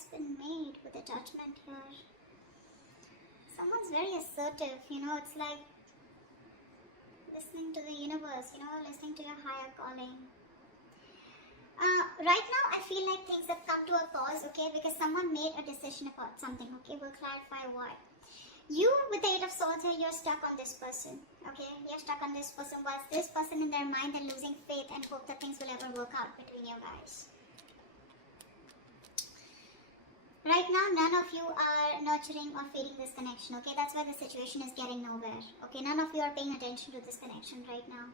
that's been made with the Judgment here. Someone's very assertive, it's like listening to the universe, listening to your higher calling. Right now, I feel like things have come to a pause, okay, because someone made a decision about something, okay, we'll clarify what. You, with the Eight of Swords here, you're stuck on this person, okay, you're stuck on this person, whilst this person in their mind, they're losing faith and hope that things will ever work out between you guys. Right now, none of you are nurturing or feeding this connection, okay, that's why the situation is getting nowhere, okay, none of you are paying attention to this connection right now.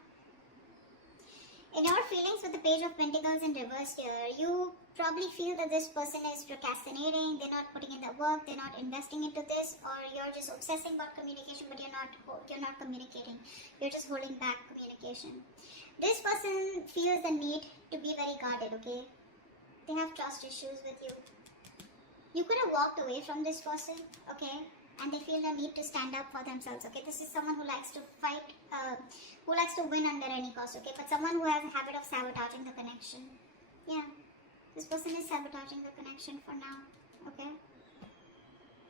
In your feelings with the Page of Pentacles in reverse here, you probably feel that this person is procrastinating, they're not putting in the work, they're not investing into this, or you're just obsessing about communication but you're not communicating. You're just holding back communication. This person feels the need to be very guarded, okay? They have trust issues with you. You could have walked away from this person, okay? And they feel the need to stand up for themselves, okay? This is someone who likes to fight, who likes to win under any cost, okay? But someone who has a habit of sabotaging the connection. Yeah, this person is sabotaging the connection for now, okay?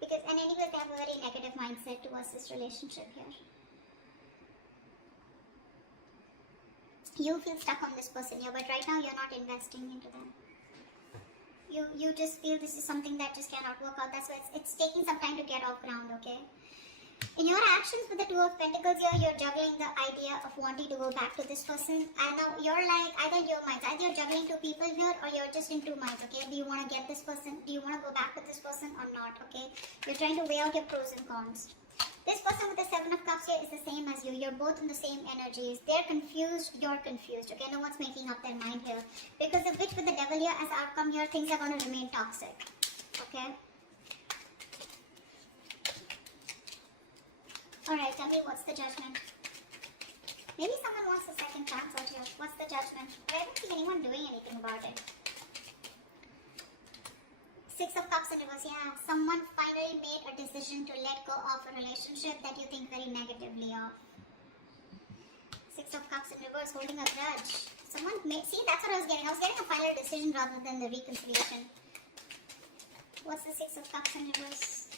Because, and anyway, they have a very negative mindset towards this relationship here. You feel stuck on this person here, but right now you're not investing into them. You just feel this is something that just cannot work out. That's why it's taking some time to get off ground, okay? In your actions with the Two of Pentacles here, you're juggling the idea of wanting to go back to this person. And now you're like, either your minds, either you're juggling two people here or you're just in two minds, okay? Do you want to get this person? Do you want to go back with this person or not, okay? You're trying to weigh out your pros and cons. This person with the Seven of Cups here is the same as you. You're both in the same energies. They're confused, you're confused, okay? No one's making up their mind here. Because of which with the Devil here as outcome here, things are going to remain toxic, okay? Alright, tell me what's the Judgment? Maybe someone wants a second chance out here. What's the Judgment? I don't see anyone doing anything about it. Six of Cups in reverse, yeah. Someone finally made a decision to let go of a relationship that you think very negatively of. Six of Cups in reverse, holding a grudge. Someone made, see, that's what I was getting. I was getting a final decision rather than the reconciliation. What's the Six of Cups in reverse?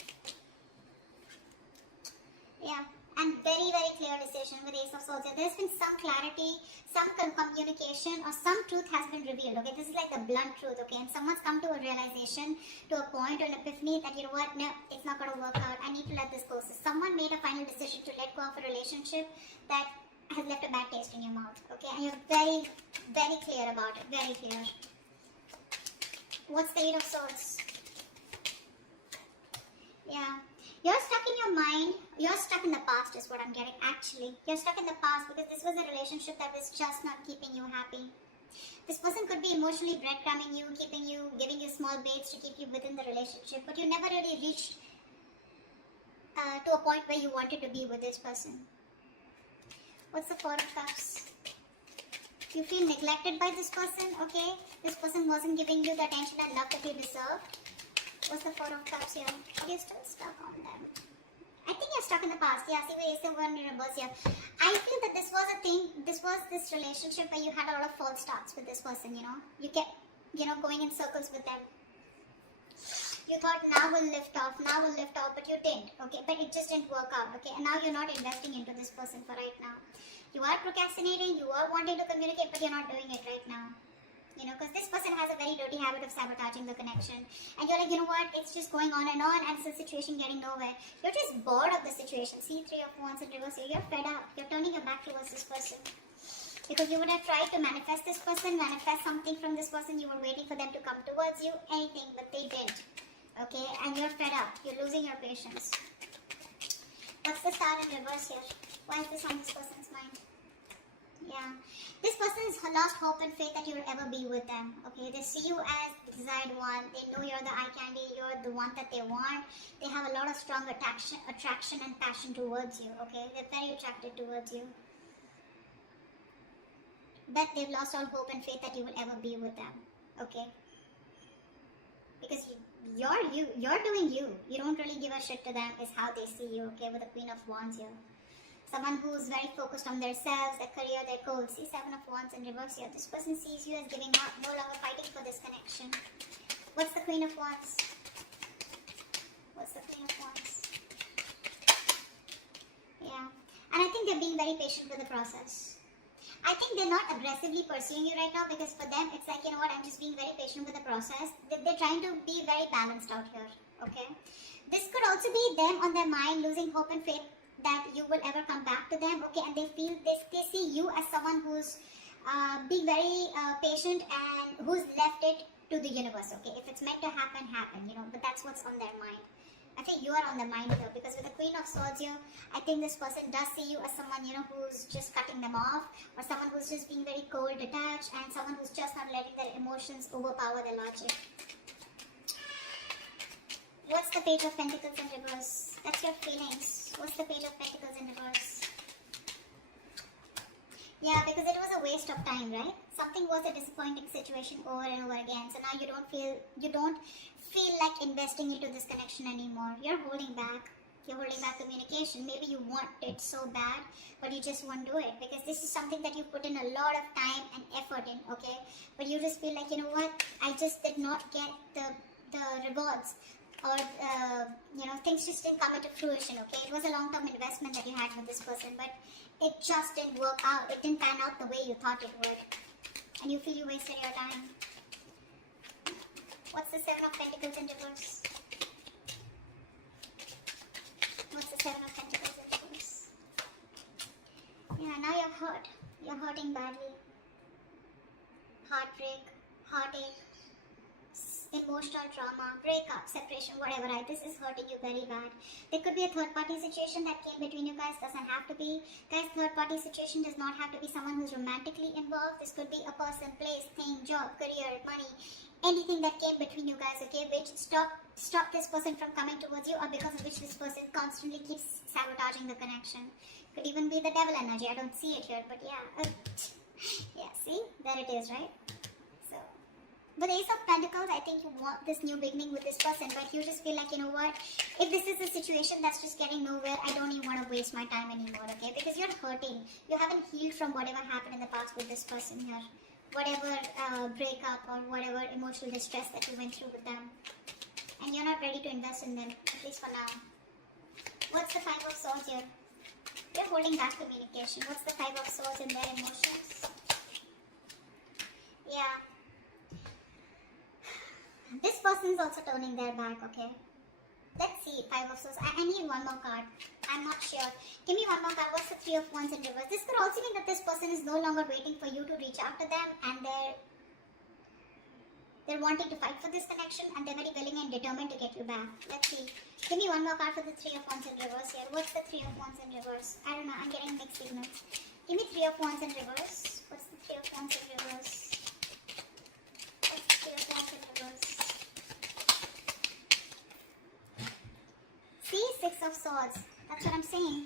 Yeah, and very, very clear decision with Ace of Swords. There's been some clarity, some communication, or some truth has been revealed, okay? This is like the blunt truth, okay? And someone's come to a realization, to a point, or an epiphany that, you know what, no, it's not going to work out. I need to let this go. So someone made a final decision to let go of a relationship that has left a bad taste in your mouth, okay? And you're very, very clear about it, very clear. What's the Eight of Swords? Yeah. You're stuck in your mind, you're stuck in the past is what I'm getting actually. You're stuck in the past because this was a relationship that was just not keeping you happy. This person could be emotionally breadcrumbing you, keeping you, giving you small baits to keep you within the relationship, but you never really reached to a point where you wanted to be with this person. What's the Four of Cups? You feel neglected by this person, okay? This person wasn't giving you the attention and love that you deserved. What's the Four of Cups here? You're still stuck on them. I think you're stuck in the past. Yeah, see where you're still going in reverse here. I feel that this was a thing, this was this relationship where you had a lot of false starts with this person, you know. You kept, going in circles with them. You thought now we'll lift off, but you didn't, okay. But it just didn't work out, okay. And now you're not investing into this person for right now. You are procrastinating, you are wanting to communicate, but you're not doing it right now. Because this person has a very dirty habit of sabotaging the connection. And you're like, you know what, it's just going on and it's a situation getting nowhere. You're just bored of the situation. See, Three of Wands in reverse here. You're fed up. You're turning your back towards this person. Because you would have tried to manifest this person, manifest something from this person. You were waiting for them to come towards you, anything, but they didn't. Okay, and you're fed up. You're losing your patience. What's the Star in reverse here? Why is this on this person's mind? Yeah, this person has lost hope and faith that you will ever be with them, okay? They see you as the desired one. They know you're the eye candy, you're the one that they want. They have a lot of strong attraction and passion towards you, okay? They're very attracted towards you. But they've lost all hope and faith that you will ever be with them, okay? Because you're doing you. You don't really give a shit to them is how they see you, okay? With the Queen of Wands here. Someone who's very focused on themselves, their career, their goals. See, Seven of Wands in reverse here. This person sees you as giving up, no longer fighting for this connection. What's the Queen of Wands? What's the Queen of Wands? Yeah. And I think they're being very patient with the process. I think they're not aggressively pursuing you right now, because for them it's like, you know what, I'm just being very patient with the process. They're trying to be very balanced out here, okay? This could also be them on their mind losing hope and faith that you will ever come back to them, okay? And they feel this, they see you as someone who's being very patient and who's left it to the universe, okay? If it's meant to happen, happen, you know, but that's what's on their mind. I think you are on the mind here, because with the Queen of Swords here, I think this person does see you as someone, you know, who's just cutting them off, or someone who's just being very cold, detached, and someone who's just not letting their emotions overpower their logic. What's the Page of Pentacles in reverse? That's your feelings. What's the Page of Pentacles in reverse? Yeah, because it was a waste of time, right? Something was a disappointing situation over and over again. So now you don't feel like investing into this connection anymore. You're holding back. You're holding back communication. Maybe you want it so bad, but you just won't do it, because this is something that you put in a lot of time and effort in, okay? But you just feel like, you know what? I just did not get the rewards, or you know, things just didn't come into fruition, okay? It was a long-term investment that you had with this person, but it just didn't work out. It didn't pan out the way you thought it would, and you feel you wasted your time. What's the Seven of Pentacles in reverse? What's the Seven of Pentacles in reverse? Yeah, now you're hurt. You're hurting badly. Heartbreak, heartache, emotional trauma, breakup, separation, whatever, right? This is hurting you very bad. There could be a third party situation that came between you guys. Doesn't have to be. Guys, third party situation does not have to be someone who's romantically involved. This could be a person, place, thing, job, career, money, anything that came between you guys, okay, which stop this person from coming towards you, or because of which this person constantly keeps sabotaging the connection. Could even be the devil energy. I don't see it here, but yeah. Yeah, see? There it is, right? So, with Ace of Pentacles, I think you want this new beginning with this person, but you just feel like, you know what, if this is a situation that's just getting nowhere, I don't even want to waste my time anymore, okay? Because you're hurting. You haven't healed from whatever happened in the past with this person here. Whatever breakup or whatever emotional distress that you went through with them. And you're not ready to invest in them, at least for now. What's the Five of Swords here? You're holding back communication. What's the Five of Swords in their emotions? Yeah. This person's also turning their back, okay? Let's see, Five of Swords. I need one more card. I'm not sure. Give me one more card. What's the Three of Wands in reverse? This could also mean that this person is no longer waiting for you to reach out to them, and they're wanting to fight for this connection, and they're very willing and determined to get you back. Let's see. Give me one more card for the Three of Wands in reverse here. What's the Three of Wands in reverse? I don't know. I'm getting mixed signals. Give me Three of Wands in reverse. What's the Three of Wands in reverse? What's the Three of Wands in reverse? See? Six of Swords. That's what I'm saying.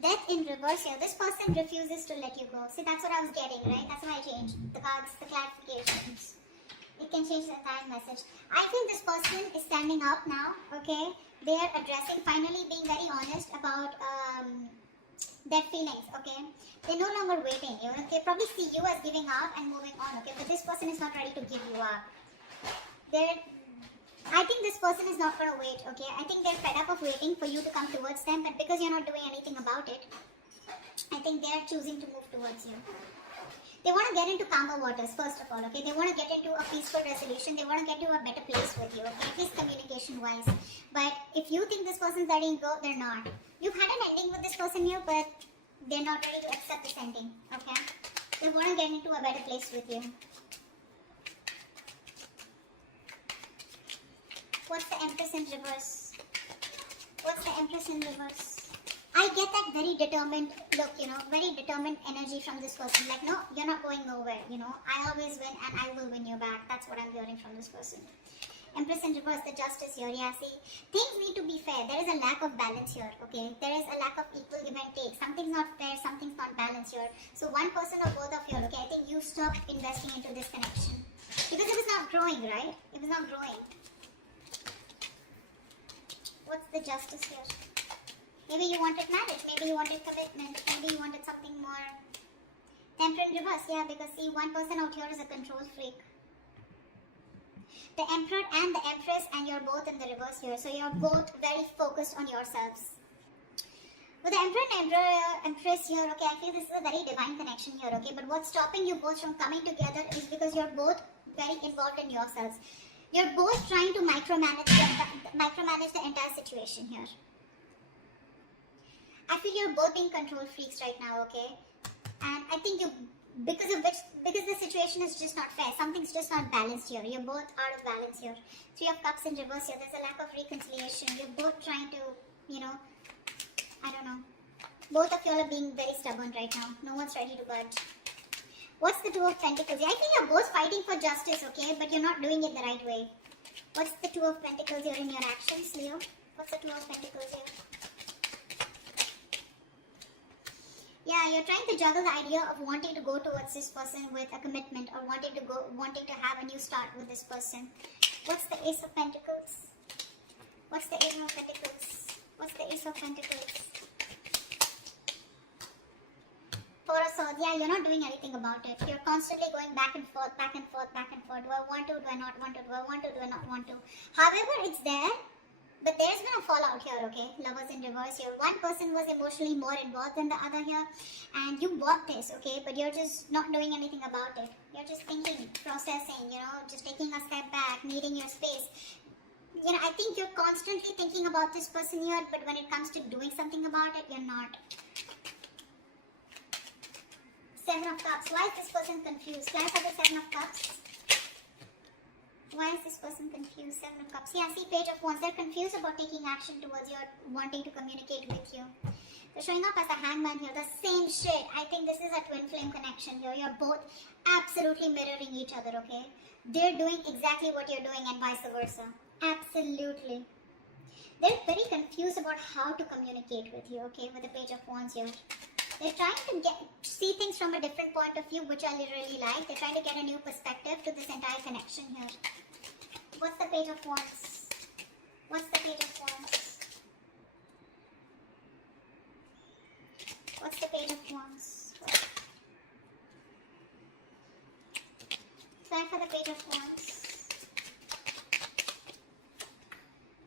Death in reverse here. This person refuses to let you go. See, that's what I was getting, right? That's why I changed the cards, the clarifications. It can change the entire message. I think this person is standing up now, okay? They are addressing, finally being very honest about their feelings, okay? They're no longer waiting. You know? They probably see you as giving up and moving on, okay? But this person is not ready to give you up. I think this person is not going to wait, okay? I think they're fed up of waiting for you to come towards them, but because you're not doing anything about it, I think they're choosing to move towards you. They want to get into calmer waters, first of all, okay? They want to get into a peaceful resolution. They want to get to a better place with you, okay? At least communication-wise. But if you think this person's letting go, they're not. You've had an ending with this person here, but they're not ready to accept this ending, okay? They want to get into a better place with you. What's the Empress in reverse? What's the Empress in reverse? I get that very determined look, you know, very determined energy from this person. Like, no, you're not going nowhere, you know. I always win and I will win you back. That's what I'm hearing from this person. Empress in reverse, the Justice here. Yeah, see, things need to be fair. There is a lack of balance here, okay? There is a lack of equal give and take. Something's not fair, something's not balanced here. So one person or both of you, okay, I think you stop investing into this connection. Because it was not growing, right? It was not growing. What's the Justice here? Maybe you wanted marriage, maybe you wanted commitment, maybe you wanted something more. Temperance in reverse, yeah, because see, one person out here is a control freak. The Emperor and the Empress, and you're both in the reverse here. So you're both very focused on yourselves. With the Emperor and Empress here, okay, I feel this is a very divine connection here, okay. But what's stopping you both from coming together is because you're both very involved in yourselves. You're both trying to micromanage the entire situation here. I feel you're both being control freaks right now, okay. And I think because the situation is just not fair. Something's just not balanced here. You're both out of balance here. Three of Cups in reverse here. There's a lack of reconciliation. You're both trying to, I don't know. Both of you all are being very stubborn right now. No one's ready to budge. What's the Two of Pentacles? I think you're both fighting for justice, okay? But you're not doing it the right way. What's the Two of Pentacles here in your actions, Leo? What's the Two of Pentacles here? Yeah, you're trying to juggle the idea of wanting to go towards this person with a commitment, or wanting to have a new start with this person. What's the Ace of Pentacles? What's the Ace of Pentacles? What's the Ace of Pentacles? Four of Swords. Yeah, you're not doing anything about it. You're constantly going back and forth, back and forth, back and forth. Do I want to? Do I not want to? Do I want to? Do I not want to? However, it's there. But there's been a fallout here, okay? Lovers in reverse here. One person was emotionally more involved than the other here. And you bought this, okay? But you're just not doing anything about it. You're just thinking, processing, just taking a step back, needing your space. I think you're constantly thinking about this person here, but when it comes to doing something about it, you're not. Seven of Cups. Why is this person confused? Can I have the Seven of Cups? Why is this person confused? Seven of Cups. Yeah, see, Page of Wands. They're confused about taking action towards you or wanting to communicate with you. They're showing up as the Hangman here. The same shit. I think this is a twin flame connection here. You're both absolutely mirroring each other, okay? They're doing exactly what you're doing and vice versa. Absolutely. They're very confused about how to communicate with you, okay? With the Page of Wands here. They're trying to see things from a different point of view, which I really like. They're trying to get a new perspective to this entire connection here. What's the Page of Wands? What's the Page of Wands? What's the Page of Wands? Time for the Page of Wands.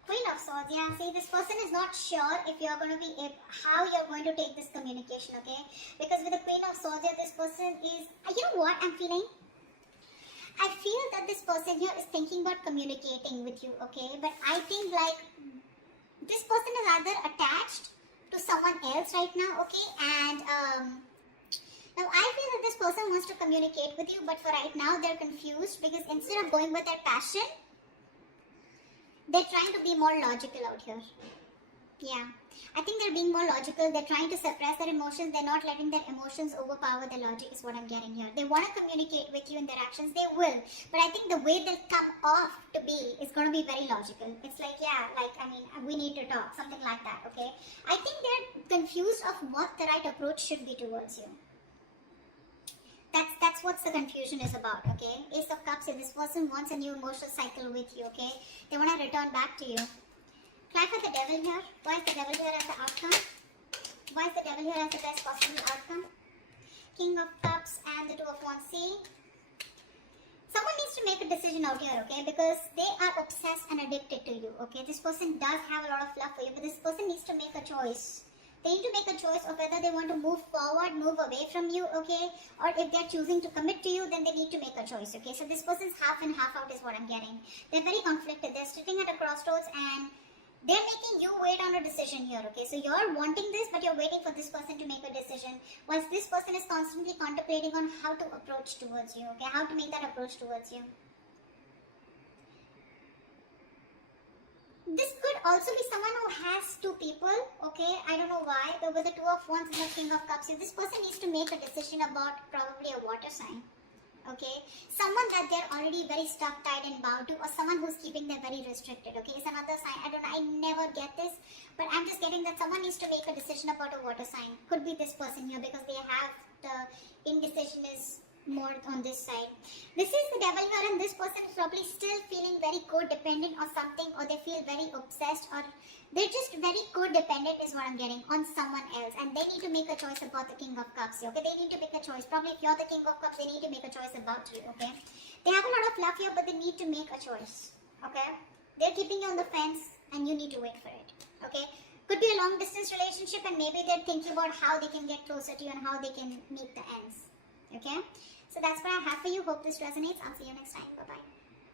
Queen of Swords. Yeah, see, this person is not sure if you're going to be how you're going to take this communication, okay? Because with the Queen of Swords here, this person is, you know what I'm feeling? I feel that this person here is thinking about communicating with you, okay? But I think like this person is either attached to someone else right now, okay? And now I feel that this person wants to communicate with you, but for right now they're confused because instead of going with their passion, they're trying to be more logical out here. Yeah. I think they're being more logical. They're trying to suppress their emotions. They're not letting their emotions overpower their logic is what I'm getting here. They want to communicate with you in their actions. They will. But I think the way they'll come off to be is going to be very logical. It's like, yeah, we need to talk. Something like that, okay? I think they're confused of what the right approach should be towards you. That's what the confusion is about, okay? Ace of Cups, if this person wants a new emotional cycle with you, okay? They want to return back to you. Try for the Devil here. Why is the Devil here as the outcome? Why is the Devil here as the best possible outcome? King of Cups and the Two of Wands. See? Someone needs to make a decision out here, okay? Because they are obsessed and addicted to you, okay? This person does have a lot of love for you, but this person needs to make a choice. They need to make a choice of whether they want to move forward, move away from you, okay? Or if they're choosing to commit to you, then they need to make a choice, okay? So this person's half in, half out is what I'm getting. They're very conflicted. They're sitting at a crossroads and they're making you wait on a decision here, okay? So you're wanting this, but you're waiting for this person to make a decision. Whilst this person is constantly contemplating on how to approach towards you, okay? How to make that approach towards you. This could also be someone who has two people, okay? I don't know why, but with the Two of Wands and the King of Cups, this person needs to make a decision about probably a water sign, okay? Someone that they're already very stuck, tied and bound to, or someone who's keeping them very restricted, okay? It's another sign. I don't know, I never get this, but I'm just getting that someone needs to make a decision about a water sign. Could be this person here because they have the indecision is more on this side. This is the devil here, and this person is probably still feeling very codependent or something, or they feel very obsessed, or they're just very codependent is what I'm getting on someone else, and they need to make a choice about the King of Cups here. Okay, they need to make a choice. Probably if you're the King of Cups, they need to make a choice about you. Okay, they have a lot of love here, but they need to make a choice. Okay, they're keeping you on the fence, and you need to wait for it. Okay, could be a long distance relationship, and maybe they're thinking about how they can get closer to you and how they can meet the ends. Okay, so that's what I have for you. Hope this resonates. I'll see you next time. Bye bye.